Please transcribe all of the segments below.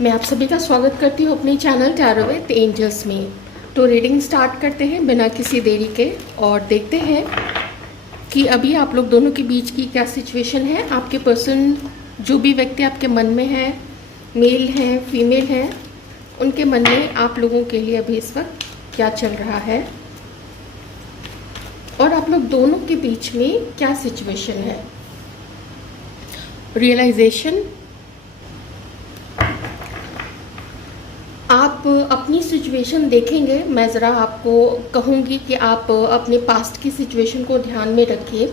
मैं आप सभी का स्वागत करती हूँ अपने चैनल टैरो विद एंजल्स में। तो रीडिंग स्टार्ट करते हैं बिना किसी देरी के और देखते हैं कि अभी आप लोग दोनों के बीच की क्या सिचुएशन है। आपके पर्सन, जो भी व्यक्ति आपके मन में है, मेल हैं फीमेल हैं, उनके मन में आप लोगों के लिए अभी इस वक्त क्या चल रहा है और आप लोग दोनों के बीच में क्या सिचुएशन है। रियलाइजेशन, आप अपनी सिचुएशन देखेंगे। मैं ज़रा आपको कहूँगी कि आप अपने पास्ट की सिचुएशन को ध्यान में रखिए।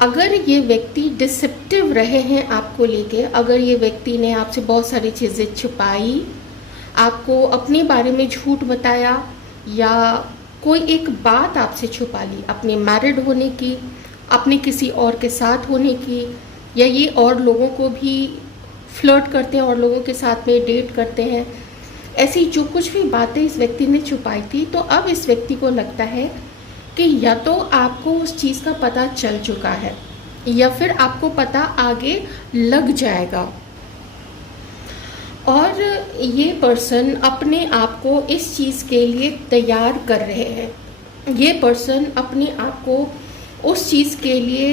अगर ये व्यक्ति डिसेप्टिव रहे हैं आपको लेके, अगर ये व्यक्ति ने आपसे बहुत सारी चीज़ें छुपाई, आपको अपने बारे में झूठ बताया या कोई एक बात आपसे छुपा ली, अपने मैरिड होने की, अपने किसी और के साथ होने की, या ये और लोगों को भी फ्लर्ट करते हैं और लोगों के साथ में डेट करते हैं, ऐसी जो कुछ भी बातें इस व्यक्ति ने छुपाई थी, तो अब इस व्यक्ति को लगता है कि या तो आपको उस चीज़ का पता चल चुका है या फिर आपको पता आगे लग जाएगा। और ये पर्सन अपने आप को इस चीज़ के लिए तैयार कर रहे हैं। ये पर्सन अपने आप को उस चीज़ के लिए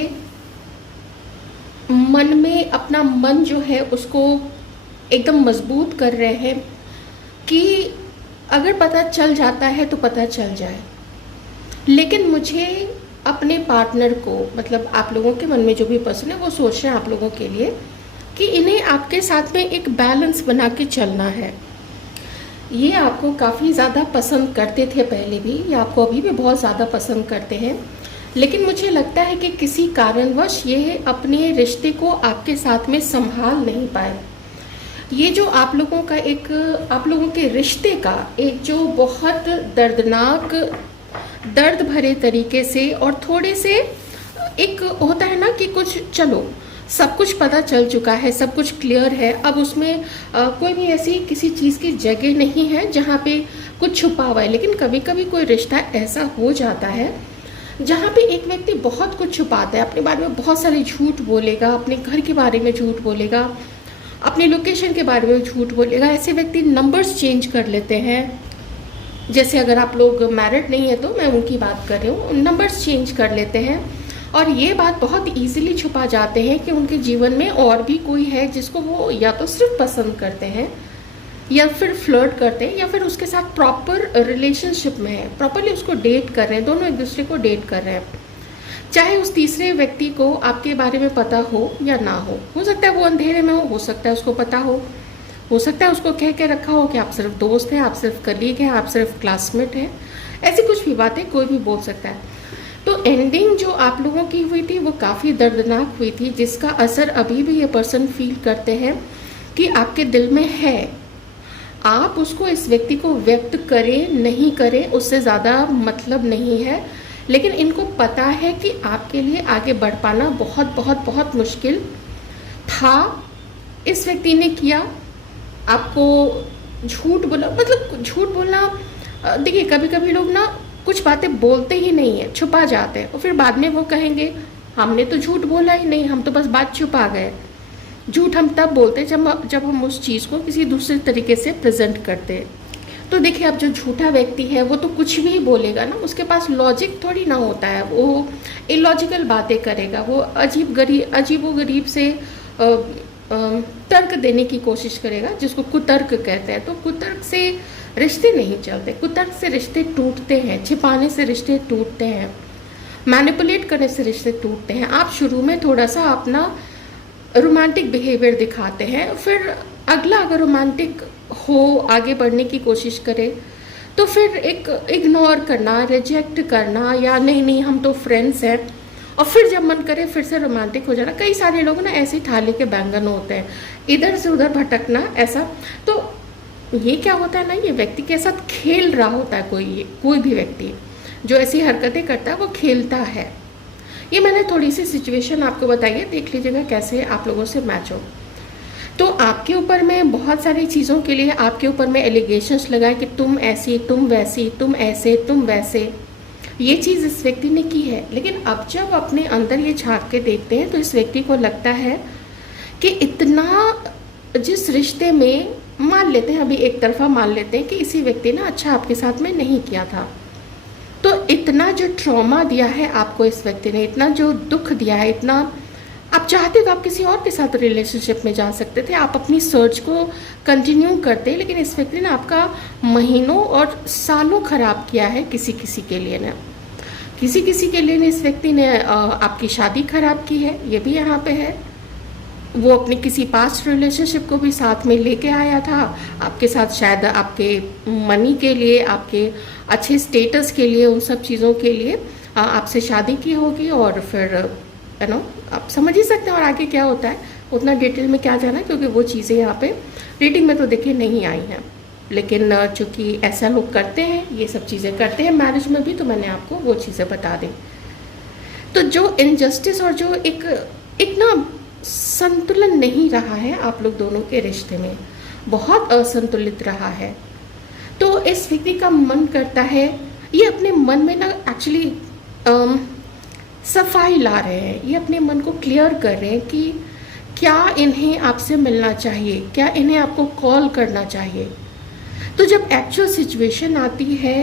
मन में, अपना मन जो है उसको एकदम मजबूत कर रहे हैं कि अगर पता चल जाता है तो पता चल जाए, लेकिन मुझे अपने पार्टनर को, मतलब आप लोगों के मन में जो भी पर्सन है वो सोच रहे हैं आप लोगों के लिए कि इन्हें आपके साथ में एक बैलेंस बना के चलना है। ये आपको काफ़ी ज़्यादा पसंद करते थे पहले भी, या आपको अभी भी बहुत ज़्यादा पसंद करते हैं, लेकिन मुझे लगता है कि किसी कारणवश ये अपने रिश्ते को आपके साथ में संभाल नहीं पाए। ये जो आप लोगों का एक, आप लोगों के रिश्ते का एक जो बहुत दर्दनाक, दर्द भरे तरीके से और थोड़े से एक होता है ना कि कुछ, चलो सब कुछ पता चल चुका है, सब कुछ क्लियर है, अब उसमें कोई भी ऐसी किसी चीज़ की जगह नहीं है जहाँ पे कुछ छुपा हुआ है। लेकिन कभी कभी कोई रिश्ता ऐसा हो जाता है जहाँ पे एक व्यक्ति बहुत कुछ छुपाता है, अपने बारे में बहुत सारे झूठ बोलेगा, अपने घर के बारे में झूठ बोलेगा, अपनी लोकेशन के बारे में झूठ बोलेगा। ऐसे व्यक्ति नंबर्स चेंज कर लेते हैं। जैसे अगर आप लोग मैरिड नहीं है तो मैं उनकी बात कर रही हूँ, नंबर्स चेंज कर लेते हैं और ये बात बहुत इजीली छुपा जाते हैं कि उनके जीवन में और भी कोई है जिसको वो या तो सिर्फ पसंद करते हैं या फिर फ्लर्ट करते हैं या फिर उसके साथ प्रॉपर रिलेशनशिप में है, प्रॉपरली उसको डेट कर रहे हैं, दोनों एक दूसरे को डेट कर रहे हैं। चाहे उस तीसरे व्यक्ति को आपके बारे में पता हो या ना हो सकता है वो अंधेरे में हो सकता है उसको पता हो सकता है उसको कह के रखा हो कि आप सिर्फ दोस्त हैं, आप सिर्फ कलीग हैं, आप सिर्फ क्लासमेट हैं, ऐसी कुछ भी बातें कोई भी बोल सकता है। तो एंडिंग जो आप लोगों की हुई थी वो काफ़ी दर्दनाक हुई थी, जिसका असर अभी भी ये पर्सन फील करते हैं कि आपके दिल में है। आप उसको, इस व्यक्ति को व्यक्त करें नहीं करें उससे ज़्यादा मतलब नहीं है, लेकिन इनको पता है कि आपके लिए आगे बढ़ पाना बहुत बहुत बहुत मुश्किल था। इस व्यक्ति ने किया, आपको झूठ बोला, मतलब झूठ बोलना, देखिए कभी कभी लोग ना कुछ बातें बोलते ही नहीं है, छुपा जाते हैं और फिर बाद में वो कहेंगे हमने तो झूठ बोला ही नहीं, हम तो बस बात छुपा गए। झूठ हम तब बोलते हैं जब हम उस चीज़ को किसी दूसरे तरीके से प्रेजेंट करते हैं। तो देखिए, अब जो झूठा व्यक्ति है वो तो कुछ भी बोलेगा ना, उसके पास लॉजिक थोड़ी ना होता है, वो इलॉजिकल बातें करेगा, वो अजीबो गरीब से तर्क देने की कोशिश करेगा, जिसको कुतर्क कहते हैं। तो कुतर्क से रिश्ते नहीं चलते, कुतर्क से रिश्ते टूटते हैं, छिपाने से रिश्ते टूटते हैं, मैनिपुलेट करने से रिश्ते टूटते हैं। आप शुरू में थोड़ा सा अपना रोमांटिक बिहेवियर दिखाते हैं, फिर अगला अगर रोमांटिक हो, आगे बढ़ने की कोशिश करे, तो फिर एक इग्नोर करना, रिजेक्ट करना, या नहीं हम तो फ्रेंड्स हैं, और फिर जब मन करे फिर से रोमांटिक हो जाना। कई सारे लोग ना ऐसे थाली के बैंगन होते हैं, इधर से उधर भटकना ऐसा। तो ये क्या होता है ना, ये व्यक्ति के साथ खेल रहा होता है, कोई भी व्यक्ति जो ऐसी हरकतें करता है वो खेलता है। ये मैंने थोड़ी सी सिचुएशन आपको बताई है, देख लीजिएगा कैसे आप लोगों से मैच हो। तो आपके ऊपर में बहुत सारी चीज़ों के लिए आपके ऊपर में एलिगेशंस लगाए कि तुम ऐसी, तुम वैसी, तुम ऐसे, तुम वैसे, ये चीज़ इस व्यक्ति ने की है। लेकिन अब जब अपने अंदर ये झांक के देखते हैं तो इस व्यक्ति को लगता है कि इतना जिस रिश्ते में मान लेते हैं, अभी एक तरफा मान लेते हैं कि इसी व्यक्ति ने अच्छा आपके साथ में नहीं किया था, तो इतना जो ट्रॉमा दिया है आपको इस व्यक्ति ने, इतना जो दुख दिया है, इतना आप चाहते तो आप किसी और के साथ रिलेशनशिप में जा सकते थे, आप अपनी सर्च को कंटिन्यू करते, लेकिन इस व्यक्ति ने आपका महीनों और सालों खराब किया है किसी किसी के लिए ना, किसी किसी के लिए इस व्यक्ति ने आपकी शादी खराब की है, ये भी यहाँ पे है। वो अपने किसी पास्ट रिलेशनशिप को भी साथ में लेके आया था आपके साथ, शायद आपके मनी के लिए, आपके अच्छे स्टेटस के लिए, उन सब चीज़ों के लिए आपसे शादी की होगी, और फिर यू नो आप समझ ही सकते हैं और आगे क्या होता है, उतना डिटेल में क्या जाना, क्योंकि वो चीज़ें यहाँ पे रीडिंग में तो देखिए नहीं आई हैं, लेकिन चूँकि ऐसा लोग करते हैं, ये सब चीज़ें करते हैं मैरिज में भी, तो मैंने आपको वो चीज़ें बता दी। तो जो इनजस्टिस और जो एक ना संतुलन नहीं रहा है आप लोग दोनों के रिश्ते में, बहुत असंतुलित रहा है, तो इस व्यक्ति का मन करता है, ये अपने मन में ना एक्चुअली सफाई ला रहे हैं, ये अपने मन को क्लियर कर रहे हैं कि क्या इन्हें आपसे मिलना चाहिए, क्या इन्हें आपको कॉल करना चाहिए। तो जब एक्चुअल सिचुएशन आती है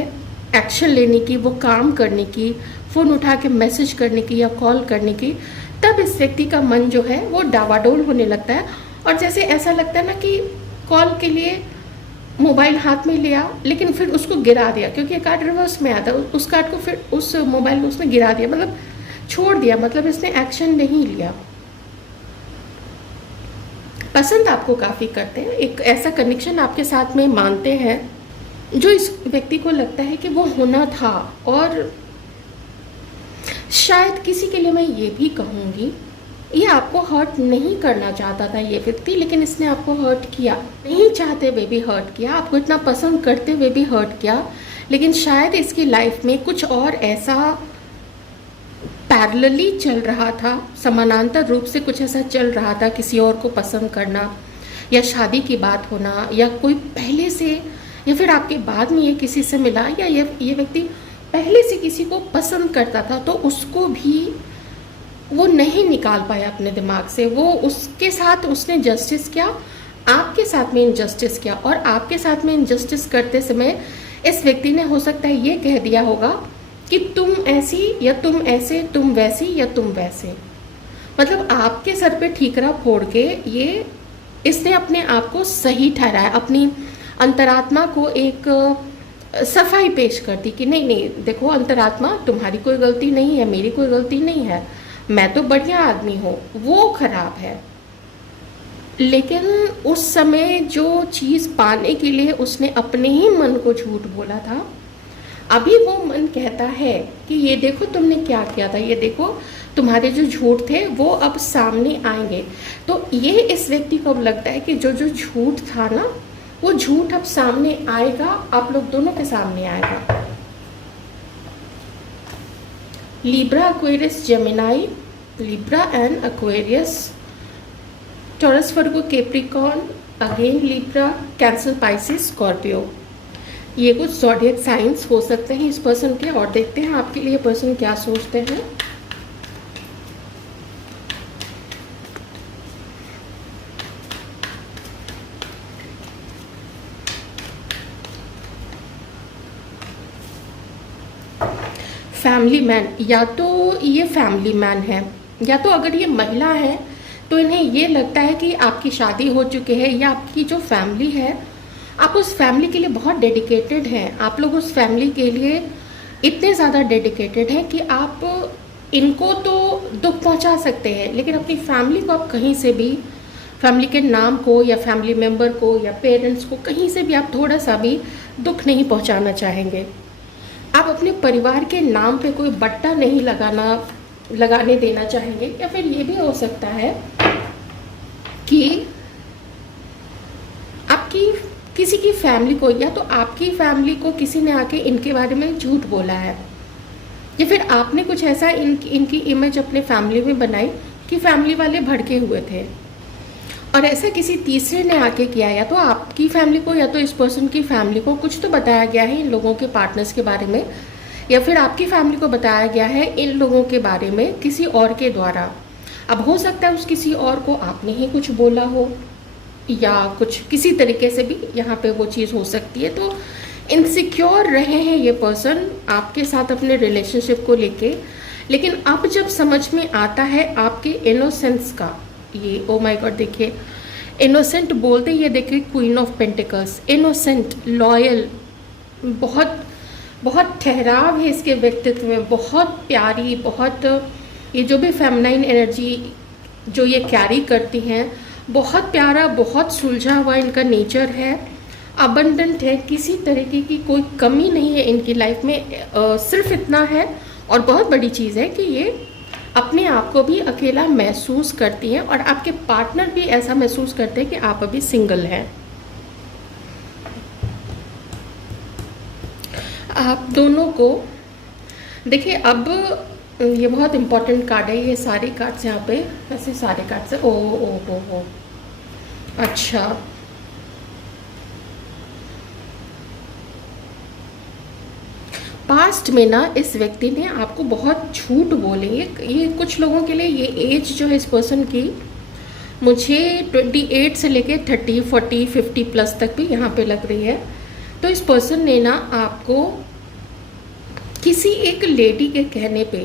एक्शन लेने की, वो काम करने की, फ़ोन उठा के मैसेज करने की या कॉल करने की, तब इस व्यक्ति का मन जो है वो डावाडोल होने लगता है, और जैसे ऐसा लगता है ना कि कॉल के लिए मोबाइल हाथ में लिया लेकिन फिर उसको गिरा दिया, क्योंकि कार्ड रिवर्स में आता है, उस कार्ड को फिर उस मोबाइल को उसने गिरा दिया, मतलब छोड़ दिया, मतलब इसने एक्शन नहीं लिया। पसंद आपको काफ़ी करते हैं, एक ऐसा कनेक्शन आपके साथ में मानते हैं जो इस व्यक्ति को लगता है कि वो होना था, और शायद किसी के लिए मैं ये भी कहूँगी, ये आपको हर्ट नहीं करना चाहता था ये व्यक्ति, लेकिन इसने आपको हर्ट किया, नहीं चाहते हुए भी हर्ट किया, आपको इतना पसंद करते हुए भी हर्ट किया, लेकिन शायद इसकी लाइफ में कुछ और ऐसा पैरेलली चल रहा था, समानांतर रूप से कुछ ऐसा चल रहा था, किसी और को पसंद करना या शादी की बात होना, या कोई पहले से या फिर आपके बाद में ये किसी से मिला, या ये व्यक्ति पहले से किसी को पसंद करता था, तो उसको भी वो नहीं निकाल पाया अपने दिमाग से, वो उसके साथ उसने जस्टिस किया, आपके साथ में इनजस्टिस किया, और आपके साथ में इनजस्टिस करते समय इस व्यक्ति ने हो सकता है ये कह दिया होगा कि तुम ऐसी या तुम ऐसे, तुम वैसी या तुम वैसे, मतलब आपके सर पे ठीकरा फोड़ के ये इसने अपने आप को सही ठहराया, अपनी अंतरात्मा को एक सफाई पेश कर दी कि नहीं नहीं देखो अंतरात्मा, तुम्हारी कोई गलती नहीं है, मेरी कोई गलती नहीं है, मैं तो बढ़िया आदमी हूँ, वो खराब है। लेकिन उस समय जो चीज़ पाने के लिए उसने अपने ही मन को झूठ बोला था, अभी वो मन कहता है कि ये देखो तुमने क्या किया था, ये देखो तुम्हारे जो झूठ थे वो अब सामने आएंगे। तो ये इस व्यक्ति को अब लगता है कि जो जो झूठ था ना, वो झूठ अब सामने आएगा, आप लोग दोनों के सामने आएगा। Libra, Aquarius, Gemini, Libra and Aquarius, taurus, Virgo, Capricorn, again Libra, cancer, Pisces, Scorpio, ये कुछ ज़ोडिएक साइंस हो सकते हैं इस पर्सन के, और देखते हैं आपके लिए पर्सन क्या सोचते हैं। फैमिली मैन, या तो ये फैमिली मैन है, या तो अगर ये महिला है तो इन्हें ये लगता है कि आपकी शादी हो चुकी है, या आपकी जो फैमिली है, आप उस फैमिली के लिए बहुत डेडिकेटेड हैं, आप लोग उस फैमिली के लिए इतने ज़्यादा डेडिकेटेड हैं कि आप इनको तो दुख पहुंचा सकते हैं, लेकिन अपनी फैमिली को आप कहीं से भी, फैमिली के नाम को या फैमिली मेम्बर को या पेरेंट्स को कहीं से भी आप थोड़ा सा भी दुख नहीं पहुंचाना चाहेंगे। आप अपने परिवार के नाम पे कोई बट्टा नहीं लगाने देना चाहेंगे, या फिर ये भी हो सकता है कि आपकी किसी की फैमिली को, या तो आपकी फैमिली को किसी ने आके इनके बारे में झूठ बोला है, या फिर आपने कुछ ऐसा इनकी इमेज अपने फैमिली में बनाई कि फैमिली वाले भड़के हुए थे, और ऐसा किसी तीसरे ने आके किया, या तो आपकी फैमिली को या तो इस पर्सन की फैमिली को कुछ तो बताया गया है इन लोगों के पार्टनर्स के बारे में, या फिर आपकी फैमिली को बताया गया है इन लोगों के बारे में किसी और के द्वारा। अब हो सकता है उस किसी और को आपने ही कुछ बोला हो, या कुछ किसी तरीके से भी यहाँ पे वो चीज़ हो सकती है। तो इनसिक्योर रहे हैं ये पर्सन आपके साथ अपने रिलेशनशिप को लेके, लेकिन अब जब समझ में आता है आपके इनोसेंस का, ये ओ माय गॉड देखिए, इनोसेंट बोलते ये देखिए queen of pentacles, innocent, loyal, बहुत बहुत ठहराव है इसके व्यक्तित्व में, बहुत प्यारी, बहुत ये जो भी फेमिनाइन एनर्जी जो ये कैरी करती हैं, बहुत प्यारा, बहुत सुलझा हुआ इनका नेचर है, अबंडेंट है, किसी तरीके की कोई कमी नहीं है इनकी लाइफ में। सिर्फ इतना है और बहुत बड़ी चीज़ है कि ये अपने आप को भी अकेला महसूस करती हैं और आपके पार्टनर भी ऐसा महसूस करते हैं कि आप अभी सिंगल हैं। आप दोनों को देखिए, अब ये बहुत इम्पोर्टेंट कार्ड है, ये सारे कार्ड्स यहाँ पे ऐसे सारे कार्ड्स है। ओ अच्छा, पास्ट में ना इस व्यक्ति ने आपको बहुत झूठ बोले। ये कुछ लोगों के लिए ये एज जो है इस पर्सन की, मुझे 28 से लेके 30, 40, 50 प्लस तक भी यहाँ पे लग रही है। तो इस पर्सन ने ना आपको किसी एक लेडी के कहने पे,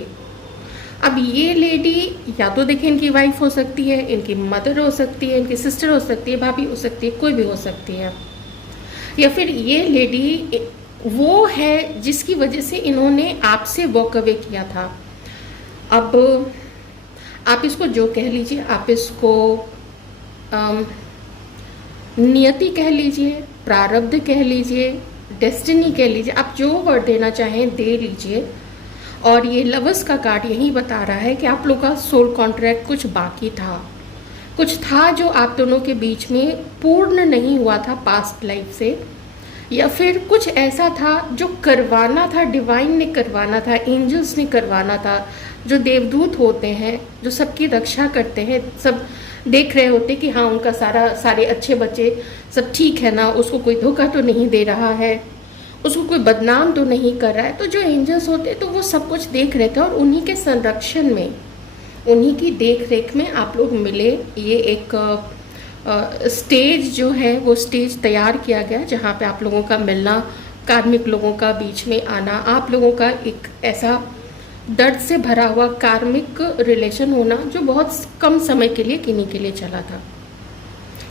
अब ये लेडी या तो देखिए इनकी वाइफ हो सकती है, इनकी मदर हो सकती है, इनकी सिस्टर हो सकती है, भाभी हो सकती है, कोई भी हो सकती है, या फिर ये लेडी वो है जिसकी वजह से इन्होंने आपसे वॉक अवे किया था। अब आप इसको जो कह लीजिए, आप इसको नियति कह लीजिए, प्रारब्ध कह लीजिए, डेस्टिनी कह लीजिए, आप जो वर्ड देना चाहें दे लीजिए। और ये लवर्स का कार्ड यही बता रहा है कि आप लोग का सोल कॉन्ट्रैक्ट कुछ बाकी था, कुछ था जो आप दोनों के बीच में पूर्ण नहीं हुआ था पास्ट लाइफ से, या फिर कुछ ऐसा था जो करवाना था, डिवाइन ने करवाना था, एंजल्स ने करवाना था, जो देवदूत होते हैं जो सबकी रक्षा करते हैं, सब देख रहे होते कि हाँ उनका सारे अच्छे बच्चे सब ठीक है ना, उसको कोई धोखा तो नहीं दे रहा है, उसको कोई बदनाम तो नहीं कर रहा है। तो जो एंजल्स होते तो वो सब कुछ देख रहे थे और उन्हीं के संरक्षण में, उन्हीं की देख रेख में आप लोग मिले। ये एक स्टेज जो है वो स्टेज तैयार किया गया जहाँ पे आप लोगों का मिलना, कार्मिक लोगों का बीच में आना, आप लोगों का एक ऐसा दर्द से भरा हुआ कार्मिक रिलेशन होना जो बहुत कम समय के लिए किन्हीं के लिए चला था,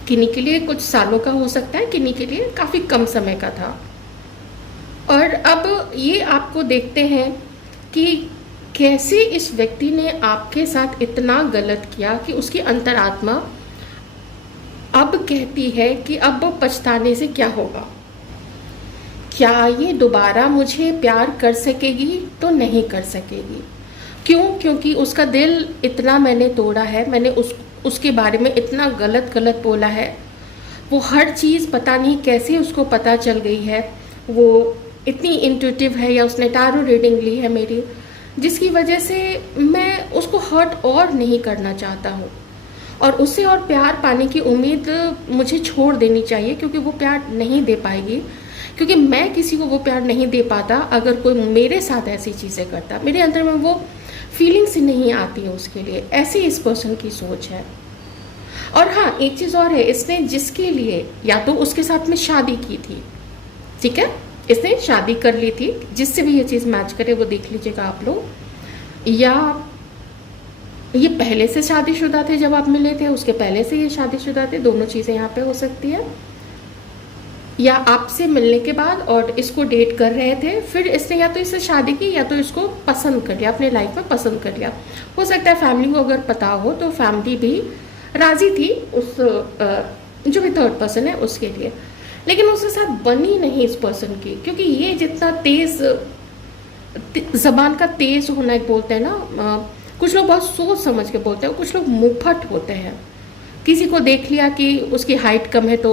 किन्हीं के लिए कुछ सालों का हो सकता है, किन्हीं के लिए काफ़ी कम समय का था। और अब ये आपको देखते हैं कि कैसे इस व्यक्ति ने आपके साथ इतना गलत किया कि उसकी अंतरात्मा अब कहती है कि अब पछताने से क्या होगा, क्या ये दोबारा मुझे प्यार कर सकेगी? तो नहीं कर सकेगी। क्यों? क्योंकि उसका दिल इतना मैंने तोड़ा है, मैंने उसके बारे में इतना गलत बोला है, वो हर चीज़ पता नहीं कैसे उसको पता चल गई है, वो इतनी इंट्यूटिव है, या उसने टैरो रीडिंग ली है मेरी, जिसकी वजह से मैं उसको हर्ट और नहीं करना चाहता हूँ और उससे और प्यार पाने की उम्मीद मुझे छोड़ देनी चाहिए, क्योंकि वो प्यार नहीं दे पाएगी, क्योंकि मैं किसी को वो प्यार नहीं दे पाता अगर कोई मेरे साथ ऐसी चीज़ें करता, मेरे अंदर में वो फीलिंग्स ही नहीं आती है उसके लिए। ऐसी इस पर्सन की सोच है। और हाँ, एक चीज़ और है, इसने जिसके लिए या तो उसके साथ में शादी की थी, ठीक है, इसने शादी कर ली थी, जिससे भी ये चीज़ मैच करे वो देख लीजिएगा आप लोग, या ये पहले से शादीशुदा थे जब आप मिले थे, उसके पहले से ये शादीशुदा थे, दोनों चीज़ें यहाँ पे हो सकती है, या आपसे मिलने के बाद और इसको डेट कर रहे थे, फिर इसने या तो इससे शादी की या तो इसको पसंद कर लिया, अपने लाइफ में पसंद कर लिया। हो सकता है फैमिली को अगर पता हो तो फैमिली भी राज़ी थी उस जो भी थर्ड पर्सन है उसके लिए, लेकिन उसके साथ बनी नहीं इस पर्सन की, क्योंकि ये जितना तेज़ ज़बान का तेज़ होना एक बोलते हैं ना, कुछ लोग बहुत सोच समझ के बोलते हैं, कुछ लोग मुंहफट होते हैं। किसी को देख लिया कि उसकी हाइट कम है तो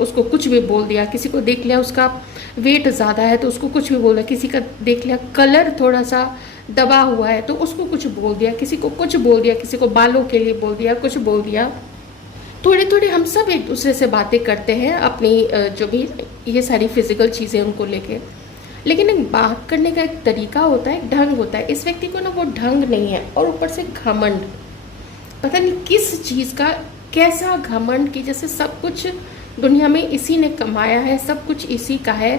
उसको कुछ भी बोल दिया, किसी को देख लिया उसका वेट ज़्यादा है तो उसको कुछ भी बोला, किसी का देख लिया कलर थोड़ा सा दबा हुआ है तो उसको कुछ बोल दिया, किसी को कुछ बोल दिया, किसी को बालों के लिए बोल दिया, कुछ बोल दिया। थोड़ी थोड़ी हम सब एक दूसरे से बातें करते हैं अपनी जो भी ये सारी फिजिकल चीज़ें उनको लेके, लेकिन एक बात करने का एक तरीका होता है, एक ढंग होता है। इस व्यक्ति को ना वो ढंग नहीं है, और ऊपर से घमंड, पता नहीं किस चीज़ का कैसा घमंड कि जैसे सब कुछ दुनिया में इसी ने कमाया है, सब कुछ इसी का है,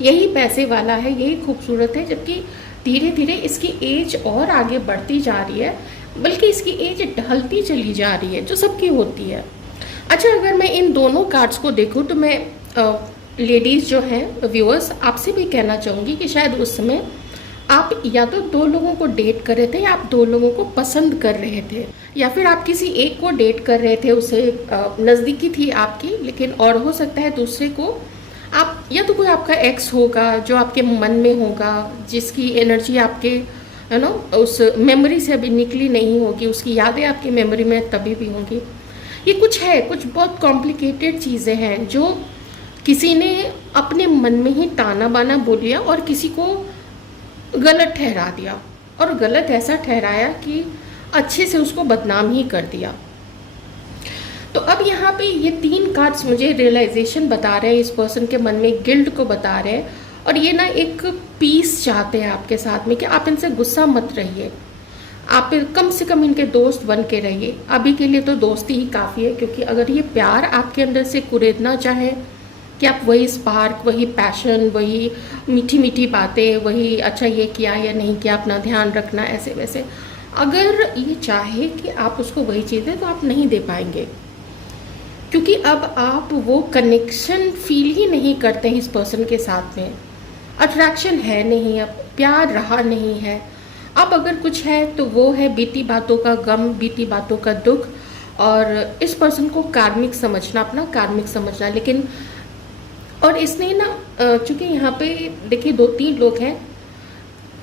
यही पैसे वाला है, यही खूबसूरत है। जबकि धीरे धीरे इसकी एज और आगे बढ़ती जा रही है, बल्कि इसकी एज ढलती चली जा रही है, जो सबकी होती है। अच्छा, अगर मैं इन दोनों कार्ड्स को देखूं तो मैं लेडीज़ जो हैं व्यूअर्स, आपसे भी कहना चाहूँगी कि शायद उस समय आप या तो दो लोगों को डेट कर रहे थे, या आप दो लोगों को पसंद कर रहे थे, या फिर आप किसी एक को डेट कर रहे थे, उसे नज़दीकी थी आपकी, लेकिन और हो सकता है दूसरे को आप, या तो कोई आपका एक्स होगा जो आपके मन में होगा, जिसकी एनर्जी आपके उस मेमोरी से अभी निकली नहीं होगी, उसकी यादें आपकी मेमोरी में तभी भी होंगी। ये कुछ है, कुछ बहुत कॉम्प्लिकेटेड चीज़ें हैं जो किसी ने अपने मन में ही ताना बाना बोल लिया और किसी को गलत ठहरा दिया, और गलत ऐसा ठहराया कि अच्छे से उसको बदनाम ही कर दिया। तो अब यहाँ पे ये 3 कार्ड्स मुझे रियलाइजेशन बता रहे हैं, इस पर्सन के मन में गिल्ट को बता रहे हैं, और ये ना एक पीस चाहते हैं आपके साथ में कि आप इनसे गुस्सा मत रहिए, आप कम से कम इनके दोस्त बन के रहिए। अभी के लिए तो दोस्ती ही काफ़ी है, क्योंकि अगर ये प्यार आपके अंदर से कुरेदना चाहे कि आप वही स्पार्क, वही पैशन, वही मीठी मीठी बातें, वही अच्छा ये किया या नहीं किया, अपना ध्यान रखना, ऐसे वैसे, अगर ये चाहे कि आप उसको वही चीज़ें, तो आप नहीं दे पाएंगे, क्योंकि अब आप वो कनेक्शन फील ही नहीं करते हैं इस पर्सन के साथ में। अट्रैक्शन है नहीं, अब प्यार रहा नहीं है। अब अगर कुछ है तो वो है बीती बातों का गम, बीती बातों का दुख, और इस पर्सन को कार्मिक समझना, अपना कार्मिक समझना। लेकिन और इसने ना, चूँकि यहाँ पे देखिए 2-3 लोग हैं,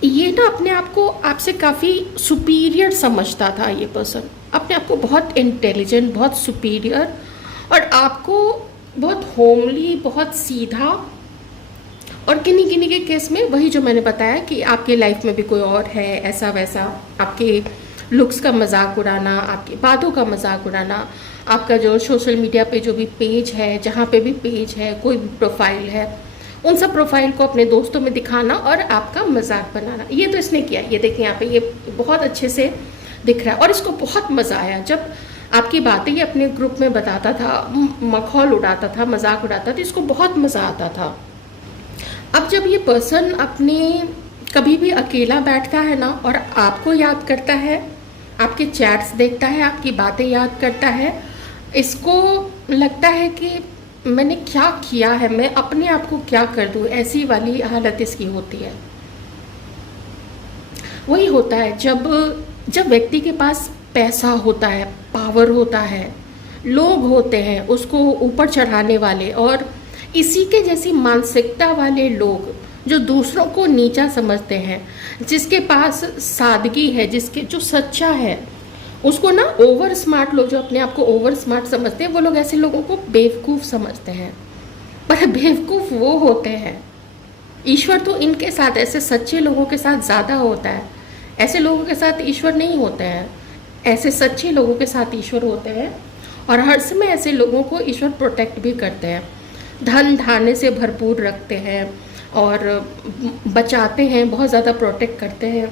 ये ना अपने आप को आपसे काफ़ी सुपीरियर समझता था। ये पर्सन अपने आप को बहुत इंटेलिजेंट, बहुत सुपीरियर, और आपको बहुत होमली, बहुत सीधा, और किन्हीं किन्हीं के केस में वही जो मैंने बताया कि आपकी लाइफ में भी कोई और है, ऐसा वैसा, आपके लुक्स का मजाक उड़ाना, आपकी बातों का मजाक उड़ाना, आपका जो सोशल मीडिया पे जो भी पेज है, जहाँ पे भी पेज है, कोई भी प्रोफाइल है, उन सब प्रोफाइल को अपने दोस्तों में दिखाना और आपका मजाक बनाना। ये तो इसने किया। ये देखिए यहाँ पे ये बहुत अच्छे से दिख रहा है, और इसको बहुत मज़ा आया जब आपकी बातें ये अपने ग्रुप में बताता था, मखौल उड़ाता था, मजाक उड़ाता था, इसको बहुत मज़ा आता था। अब जब ये पर्सन अपने कभी भी अकेला बैठता है ना, और आपको याद करता है, आपके चैट्स देखता है, आपकी बातें याद करता है, इसको लगता है कि मैंने क्या किया है, मैं अपने आप को क्या कर दूँ, ऐसी वाली हालत इसकी होती है। वही होता है जब व्यक्ति के पास पैसा होता है, पावर होता है, लोग होते हैं उसको ऊपर चढ़ाने वाले, और इसी के जैसी मानसिकता वाले लोग जो दूसरों को नीचा समझते हैं, जिसके पास सादगी है, जो सच्चा है, उसको ना ओवर स्मार्ट लोग, जो अपने आप को ओवर स्मार्ट समझते हैं, वो लोग ऐसे लोगों को बेवकूफ़ समझते हैं। पर बेवकूफ़ वो होते हैं, ईश्वर तो इनके साथ, ऐसे सच्चे लोगों के साथ ज़्यादा होता है। ऐसे लोगों के साथ ईश्वर नहीं होते हैं, ऐसे सच्चे लोगों के साथ ईश्वर होते हैं, और हर समय ऐसे लोगों को ईश्वर प्रोटेक्ट भी करते हैं, धन धान्य से भरपूर रखते हैं और बचाते हैं, बहुत ज़्यादा प्रोटेक्ट करते हैं।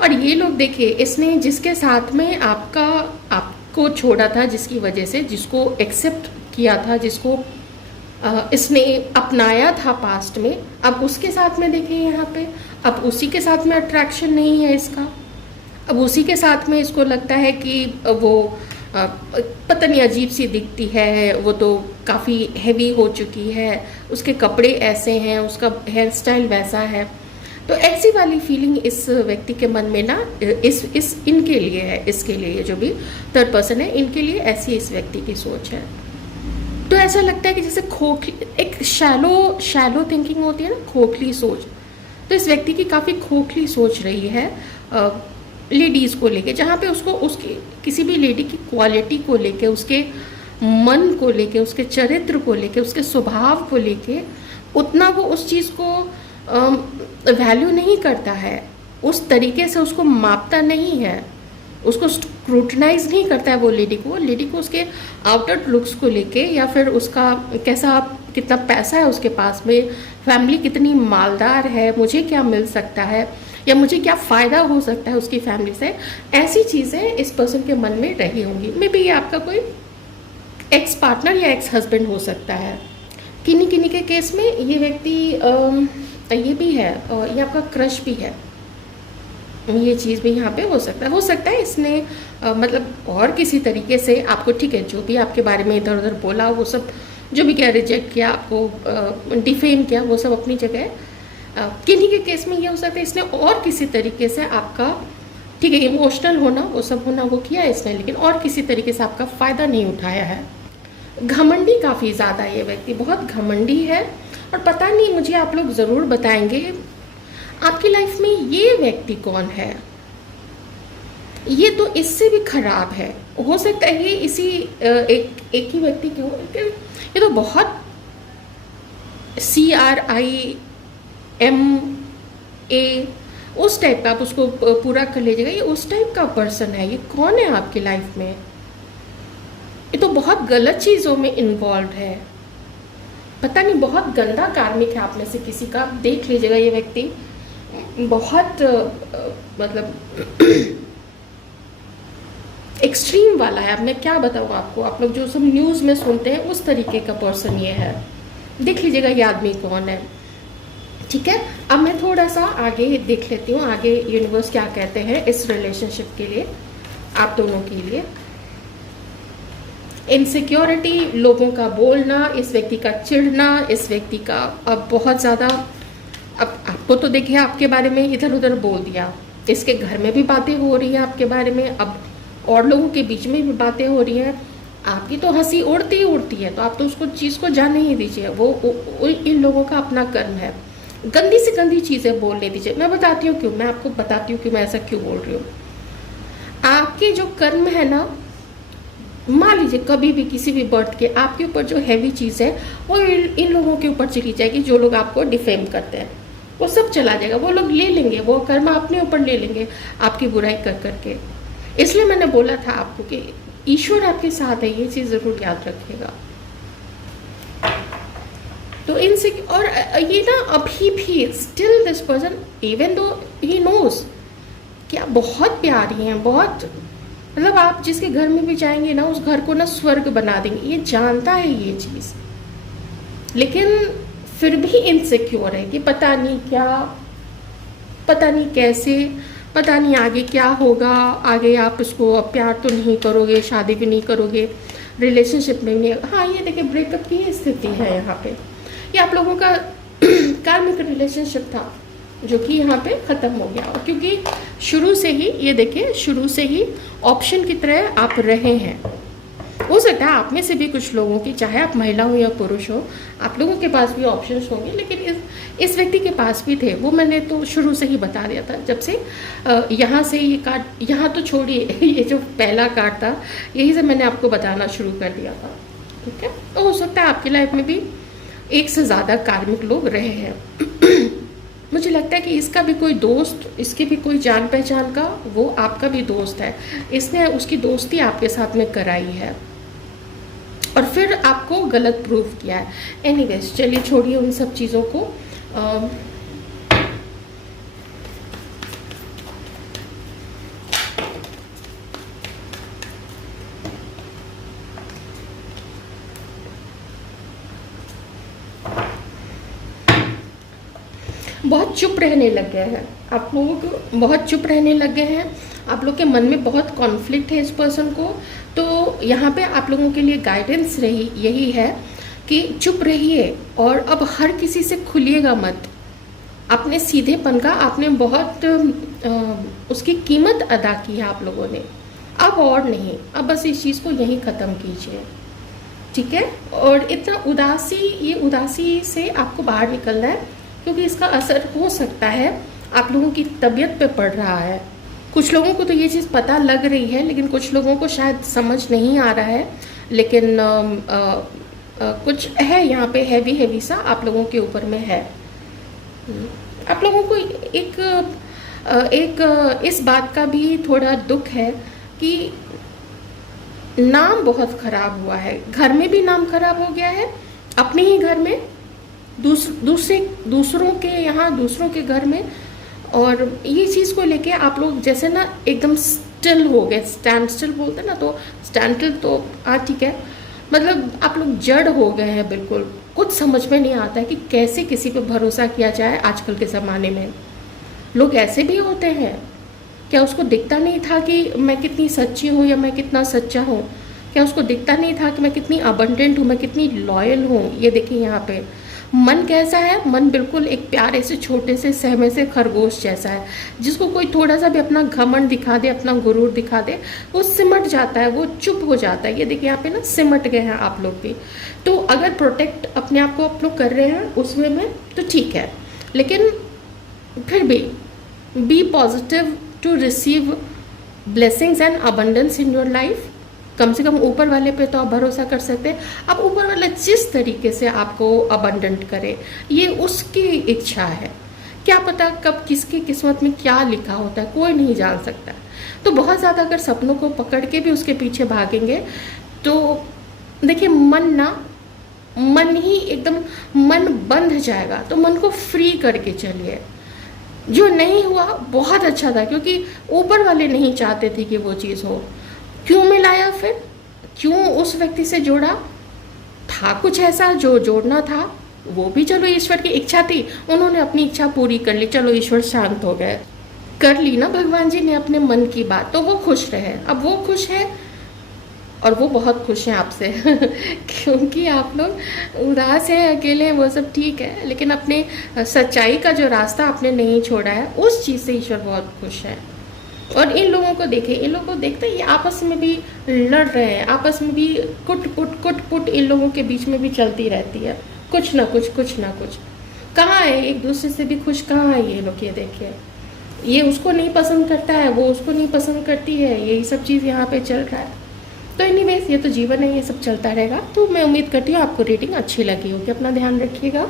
और ये लोग देखिए, इसने जिसके साथ में आपको छोड़ा था, जिसकी वजह से, जिसको एक्सेप्ट किया था, जिसको इसने अपनाया था पास्ट में, अब उसके साथ में देखिए यहाँ पे, अब उसी के साथ में अट्रैक्शन नहीं है इसका। अब उसी के साथ में इसको लगता है कि वो पता नहीं अजीब सी दिखती है, वो तो काफ़ी हैवी हो चुकी है, उसके कपड़े ऐसे हैं, उसका हेयर स्टाइल वैसा है। तो ऐसी वाली फीलिंग इस व्यक्ति के मन में ना इनके लिए है, इसके लिए जो भी थर्ड पर्सन है, इनके लिए ऐसी इस व्यक्ति की सोच है। तो ऐसा लगता है कि जैसे खोखली, एक शैलो थिंकिंग होती है ना, खोखली सोच। तो इस व्यक्ति की काफ़ी खोखली सोच रही है लेडीज़ को लेके, जहाँ पे उसको उसकी किसी भी लेडी की क्वालिटी को लेके, उसके मन को लेके, उसके चरित्र को लेके, उसके स्वभाव को लेके उतना वो उस चीज़ को वैल्यू नहीं करता है, उस तरीके से उसको मापता नहीं है, उसको स्क्रूटनाइज नहीं करता है वो लेडी को उसके आउटर लुक्स को लेके, या फिर उसका कितना पैसा है उसके पास में, फैमिली कितनी मालदार है, मुझे क्या मिल सकता है, या मुझे क्या फ़ायदा हो सकता है उसकी फैमिली से। ऐसी चीज़ें इस पर्सन के मन में रही होंगी। मे बी ये आपका कोई एक्स पार्टनर या एक्स हस्बैंड हो सकता है। किन्हीं किन्हीं के केस में ये व्यक्ति ये भी है, ये आपका क्रश भी है। ये चीज़ भी यहाँ पे हो सकता है इसने मतलब और किसी तरीके से आपको, ठीक है, जो भी आपके बारे में इधर उधर बोला वो सब, जो भी किया, रिजेक्ट किया, आपको डिफेम किया, वो सब अपनी जगह है। किन्हीं के केस में ये हो सकता है इसने और किसी तरीके से आपका, ठीक है, इमोशनल होना, वो सब होना वो किया है इसने, लेकिन और किसी तरीके से आपका फ़ायदा नहीं उठाया है। घमंडी काफ़ी ज़्यादा ये व्यक्ति, बहुत घमंडी है। और पता नहीं, मुझे आप लोग ज़रूर बताएंगे आपकी लाइफ में ये व्यक्ति कौन है। ये तो इससे भी खराब है। हो सकता है ये इसी एक ही व्यक्ति के हो, ये तो बहुत CRIMA उस टाइप का, आप उसको पूरा कर लीजिएगा, ये उस टाइप का पर्सन है। ये कौन है आपकी लाइफ में? ये तो बहुत गलत चीज़ों में इन्वॉल्व है। पता नहीं, बहुत गंदा कार्मिक है आप में से किसी का। देख लीजिएगा, ये व्यक्ति बहुत मतलब एक्सट्रीम वाला है। अब मैं क्या बताऊँ आपको, आप लोग जो सब न्यूज़ में सुनते हैं उस तरीके का पर्सन ये है। देख लीजिएगा ये आदमी कौन है। ठीक है, अब मैं थोड़ा सा आगे देख लेती हूँ, आगे यूनिवर्स क्या कहते हैं इस रिलेशनशिप के लिए, आप दोनों के लिए। इनसिक्योरिटी, लोगों का बोलना, इस व्यक्ति का चिढ़ना, इस व्यक्ति का अब बहुत ज़्यादा, अब आपको तो देखिए आपके बारे में इधर उधर बोल दिया, इसके घर में भी बातें हो रही हैं आपके बारे में, अब और लोगों के बीच में भी बातें हो रही हैं। आपकी तो हंसी उड़ती ही उड़ती है, तो आप तो उसको चीज़ को जाने ही दीजिए। वो इन लोगों का अपना कर्म है। गंदी से गंदी चीज़ें बोलने दीजिए। मैं बताती हूँ क्यों, मैं आपको बताती हूँ कि मैं ऐसा क्यों बोल रही हूँ। आपके जो कर्म है ना, मान लीजिए कभी भी किसी भी बर्थ के आपके ऊपर जो हैवी चीज़ है वो इन लोगों के ऊपर चली जाएगी, जो लोग आपको डिफेम करते हैं, वो सब चला जाएगा। वो लोग ले लेंगे, वो कर्म अपने ऊपर ले लेंगे आपकी बुराई कर करके। इसलिए मैंने बोला था आपको कि ईश्वर आपके साथ है, ये चीज़ ज़रूर याद रखिएगा। तो इनसे, और ये ना अभी भी still this person, even though he knows कि आप बहुत प्यारी हैं, बहुत, मतलब आप जिसके घर में भी जाएंगे ना, उस घर को ना स्वर्ग बना देंगे, ये जानता है ये चीज़, लेकिन फिर भी इनसिक्योर है कि पता नहीं क्या, पता नहीं कैसे, पता नहीं आगे क्या होगा। आगे आप उसको प्यार तो नहीं करोगे, शादी भी नहीं करोगे, रिलेशनशिप में नहीं। हाँ, ये देखिए ब्रेकअप की स्थिति है यहाँ पे। ये आप लोगों का कार्मिक रिलेशनशिप था जो कि यहाँ पे ख़त्म हो गया। और क्योंकि शुरू से ही, ये देखिए, शुरू से ही ऑप्शन की तरह आप रहे हैं। हो सकता है आप में से भी कुछ लोगों की, चाहे आप महिला हो या पुरुष हो, आप लोगों के पास भी ऑप्शंस होंगे, लेकिन इस व्यक्ति के पास भी थे। वो मैंने तो शुरू से ही बता दिया था, जब से यहाँ से ये कार्ड, यहाँ तो छोड़िए ये जो पहला कार्ड था, यही से मैंने आपको बताना शुरू कर दिया था। ठीक है, तो हो सकता है आपकी लाइफ में भी एक से ज़्यादा कार्मिक लोग रहे हैं। मुझे लगता है कि इसका भी कोई दोस्त, इसकी भी कोई जान पहचान का, वो आपका भी दोस्त है, इसने उसकी दोस्ती आपके साथ में कराई है और फिर आपको गलत प्रूव किया है। एनीवेज, चलिए छोड़िए उन सब चीज़ों को। बहुत चुप रहने लग गए हैं आप लोग, बहुत चुप रहने लग गए हैं। आप लोग के मन में बहुत कॉन्फ्लिक्ट है इस पर्सन को। तो यहाँ पे आप लोगों के लिए गाइडेंस यही है कि चुप रहिए और अब हर किसी से खुलिएगा मत। अपने सीधेपन का आपने बहुत उसकी कीमत अदा की है आप लोगों ने, अब और नहीं। अब बस इस चीज़ को यहीं ख़त्म कीजिए, ठीक है। और इतना ये उदासी से आपको बाहर निकलना है, क्योंकि इसका असर हो सकता है आप लोगों की तबीयत पे पड़ रहा है। कुछ लोगों को तो ये चीज़ पता लग रही है, लेकिन कुछ लोगों को शायद समझ नहीं आ रहा है। लेकिन कुछ है यहाँ पे हैवी सा आप लोगों के ऊपर में है। आप लोगों को एक इस बात का भी थोड़ा दुख है कि नाम बहुत खराब हुआ है, घर में भी नाम खराब हो गया है, अपने ही घर में, दूसरों के यहाँ, दूसरों के घर में। और ये चीज़ को लेके आप लोग जैसे ना एकदम स्टिल हो गए, स्टैंड स्टिल बोलते हैं ना, तो स्टैंड स्टिल तो ठीक है, मतलब आप लोग जड़ हो गए हैं बिल्कुल। कुछ समझ में नहीं आता है कि कैसे किसी पे भरोसा किया जाए आजकल के ज़माने में। लोग ऐसे भी होते हैं। क्या उसको दिखता नहीं था कि मैं कितनी सच्ची हूँ या मैं कितना सच्चा हूँ? क्या उसको दिखता नहीं था कि मैं कितनी अबंडेंट हूँ, मैं कितनी लॉयल हूँ? ये देखिए यहाँ पे मन कैसा है। मन बिल्कुल एक प्यारे से छोटे से सहमे से खरगोश जैसा है, जिसको कोई थोड़ा सा भी अपना घमंड दिखा दे, अपना गुरूर दिखा दे, वो सिमट जाता है, वो चुप हो जाता है। ये देखिए यहाँ पे ना सिमट गए हैं आप लोग भी। तो अगर प्रोटेक्ट अपने आप को आप लोग कर रहे हैं उस वे में तो ठीक है, लेकिन फिर भी be positive to receive blessings and abundance in your life. कम से कम ऊपर वाले पे तो आप भरोसा कर सकते हैं। अब ऊपर वाला जिस तरीके से आपको अबंडेंट करे, ये उसकी इच्छा है। क्या पता कब किसकी किस्मत में क्या लिखा होता है, कोई नहीं जान सकता। तो बहुत ज़्यादा अगर सपनों को पकड़ के भी उसके पीछे भागेंगे तो देखिए मन ही एकदम मन बंध जाएगा। तो मन को फ्री करके चलिए। जो नहीं हुआ बहुत अच्छा था, क्योंकि ऊपर वाले नहीं चाहते थे कि वो चीज़ हो। क्यों मिलाया फिर? क्यों उस व्यक्ति से जोड़ा? था कुछ ऐसा जो जोड़ना था, वो भी चलो ईश्वर की इच्छा थी, उन्होंने अपनी इच्छा पूरी कर ली, चलो ईश्वर शांत हो गए। कर ली ना भगवान जी ने अपने मन की बात, तो वो खुश रहे। अब वो खुश है और वो बहुत खुश हैं आपसे क्योंकि आप लोग उदास हैं, अकेले हैं, वो सब ठीक है, लेकिन अपने सच्चाई का जो रास्ता आपने नहीं छोड़ा है, उस चीज़ से ईश्वर बहुत खुश है। और इन लोगों को देखें, इन लोगों को देखते ये आपस में भी लड़ रहे हैं, आपस में भी कुट पुट इन लोगों के बीच में भी चलती रहती है, कुछ ना कुछ। कहाँ है एक दूसरे से भी खुश? कहाँ है ये लोग? ये देखिए, ये उसको नहीं पसंद करता है, वो उसको नहीं पसंद करती है, यही सब चीज़ यहाँ पे चल रहा है। तो एनीवेज ये तो जीवन है, ये सब चलता रहेगा। तो मैं उम्मीद करती हूँ आपको रीडिंग अच्छी लगी होगी। अपना ध्यान रखिएगा।